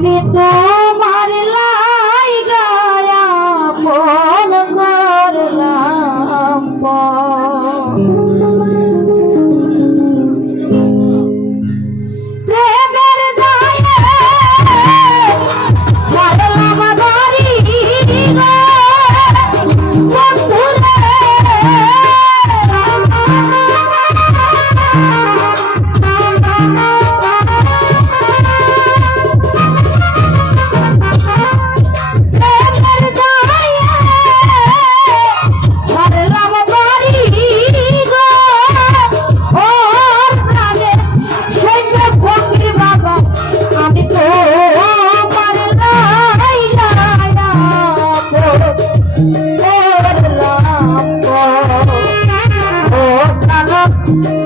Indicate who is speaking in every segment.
Speaker 1: আমি তোমার Thank you.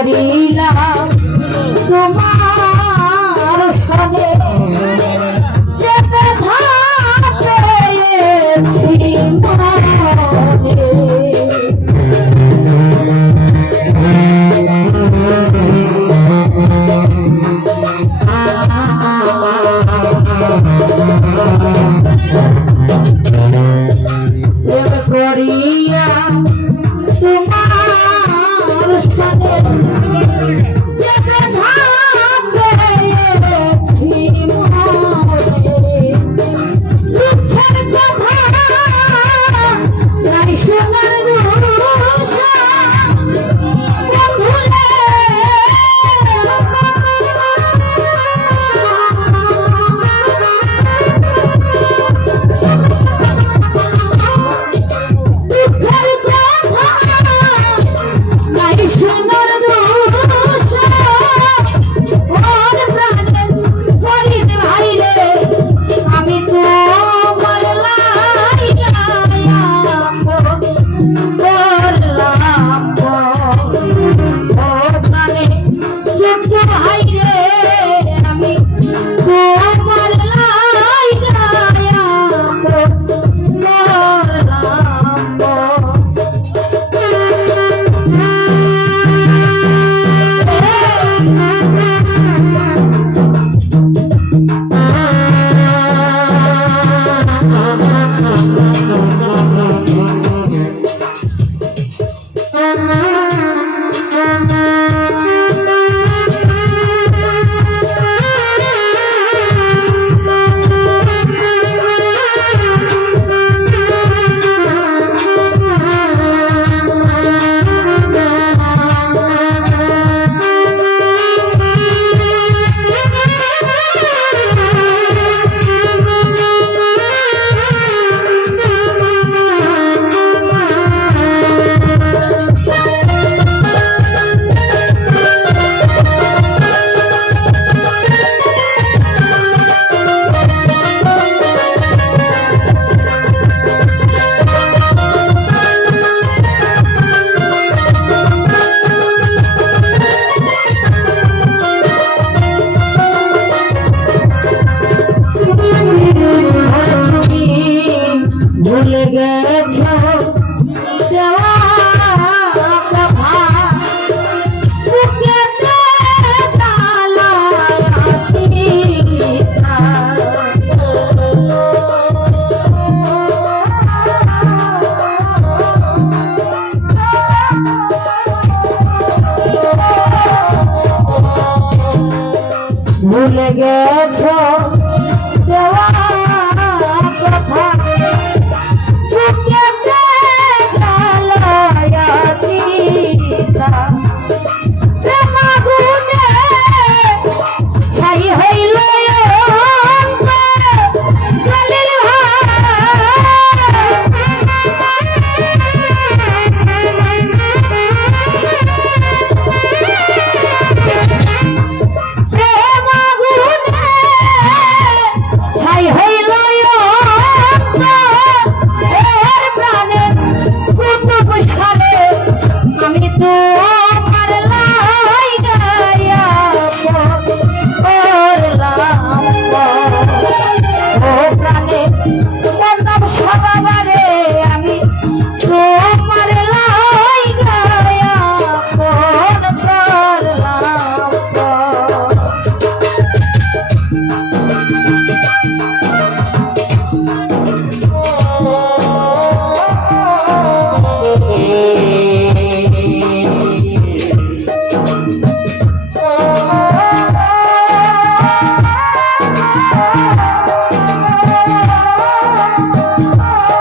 Speaker 1: hari Oh.